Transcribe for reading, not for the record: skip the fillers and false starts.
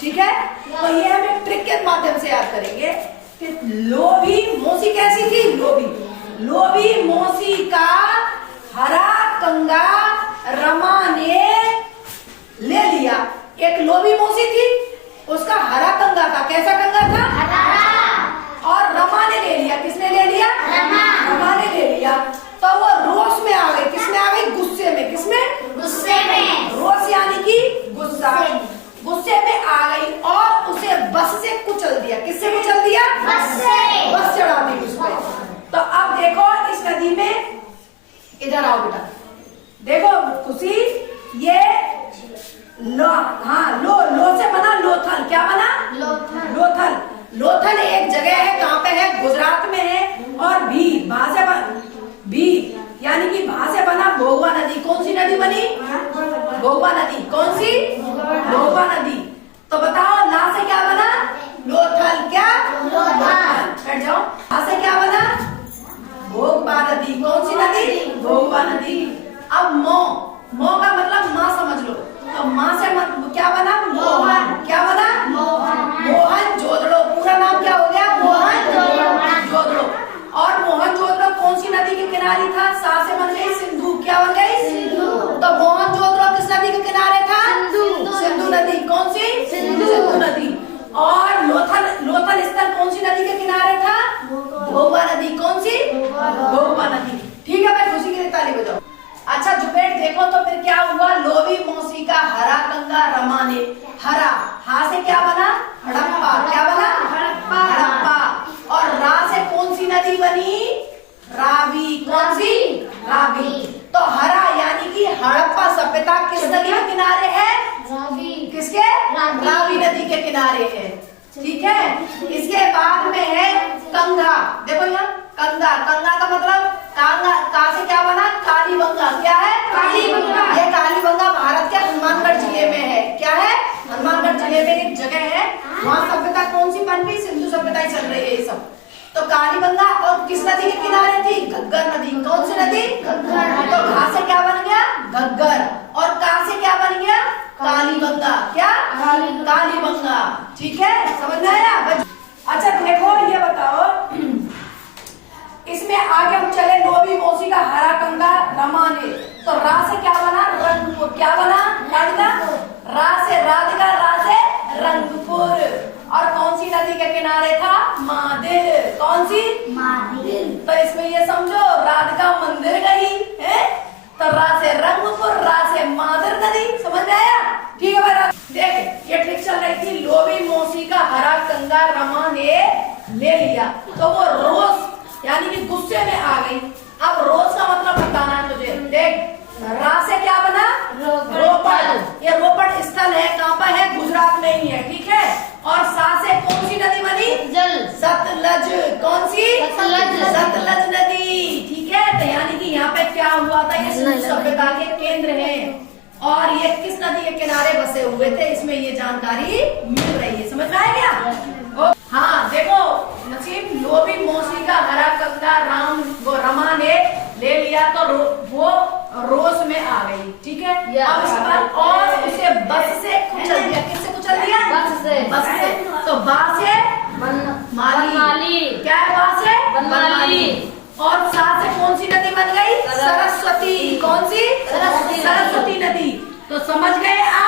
ठीक है। तो ये हम एक ट्रिक के माध्यम से याद करेंगे कि लोभी मौसी कैसी थी। लोभी मौसी का हरा कंगा रमा ने ले लिया। एक लोभी मौसी थी, उसका हरा कंगा था। कैसा कंगा था? हरा। और रमा ने ले लिया। किसने ले लिया? रमा ने ले लिया। तो वो रोष में आ गई। किसमें आ गई? गुस्से में। किसमें? गुस्से में। रोष यानी कि गुस्सा। गुस्से में आ गई और उसे बस से कुचल दिया। किससे कुचल दिया? बस से। बस चढ़ा दी उस पर। तो अब देखो इस नदी में, इधर आओ बेटा, देखो खुशी, ये लो से बना लोथल। क्या बना? लोथल। लोथल एक जगह है। कहाँ पे है? गुजरात में है। और भी यानी कि भा से बना भोगवा नदी। कौन सी नदी बनी? भोगवा नदी। कौन सी? भोगवा नदी। तो बताओ ला से क्या बना? लोथल। क्या? लोथल। बैठ जाओ। भा से क्या बना? भोगवा नदी। कौन सी नदी? भोगवा नदी। अब मो का मतलब माँ समझ लो। तो माँ से क्या बना? मोहन। क्या बना? मोहन जोदड़ो। पूरा नाम क्या हो गया? मोहन जोदड़ो। और मोहन जोदड़ो कौन सी नदी के किनारे था? सा से बन गई सिंधु। क्या बन गई? सिंधु। तो मोहन जोदड़ो किस नदी के किनारे था? सिंधु नदी। कौन सी? सिंधु नदी। और लोथल स्थल कौन सी नदी के किनारे था? भोगवा नदी। कौन सी? भोगवा नदी। ठीक है भाई, खुशी की ताली बजाओ। अच्छा जुबेट देखो तो फिर क्या हुआ? लोभी मौसी का हरा कंगा रमा ने, हरा, हा से क्या बना? हड़प्पा। क्या बना? हड़प्पा। और रा से कौन सी नदी बनी? रावी। कौन सी? रावी। तो हरा यानी कि हड़प्पा सभ्यता किस नदी के किनारे है? रावी। किसके? रावी नदी के किनारे है। ठीक है। इसके बाद में है कंगा। देखो यहाँ कंगा। कंगा का मतलब का से क्या बना? कालीबंगा। क्या है? कालीबंगा। ये कालीबंगा भारत के हनुमानगढ़ जिले में है। क्या है? हनुमानगढ़ जिले में एक जगह है। वहाँ सभ्यता कौन सी बन गई? सिंधु सभ्यता ही चल रही है ये सब। तो कालीबंगा और किस नदी के किनारे थी? घग्गर नदी। कौन सी नदी? घग्गर। तो घा से क्या बन गया? घग्गर। और का से क्या बन गया? कालीबंगा। क्या? कालीबंगा। ठीक है, समझ में आया? अच्छा देखो ये बताओ, इसमें आगे हम चले। लोभी मौसी का हरा कंगा रमा ने, तो रा से क्या बना? रंगपुर। क्या बना? राधिका। रा से राधिका, रा से रंगपुर। और कौन सी नदी के किनारे था? मादिर। कौन सी? मादिर। तो इसमें ये समझो राधिका मंदिर गई है, तो रा से रंगपुर, रा से मादिर नदी। समझ में आया? ठीक है भाई। देख ये ट्रिक चल रही थी। लोभी मौसी का हरा कंगा रमा ने ले लिया, तो वो रोष यानी कि गुस्से में आ गई। अब रोष का मतलब बताना है तुझे। देख रा से क्या बना? रोपड़। ये रोपड़ स्थल है। कहाँ पर है? गुजरात में ही है। ठीक है। और सा से कौन सी नदी बनी? जल। सतलज। कौन सी? सतलज नदी। ठीक है। तो यानी कि यहाँ पे क्या हुआ था? ये सिंधु सभ्यता के केंद्र है और ये किस नदी के किनारे बसे हुए थे, इसमें ये जानकारी मिल रही है। समझ में आया क्या? हाँ देखो नसीब, लोभी मौसी का हरा कंगा रमा ने ले लिया, तो वो रोष में आ गई। ठीक है। अब इस पर और उसे बस से कुचल दिया। किससे कुचल दिया? बस से। बस से। तो बा से बनमाली। क्या है? बा से बनमाली। और सा से कौन सी नदी बन गई? सरस्वती। कौन सी? सरस्वती नदी। तो समझ गए आप?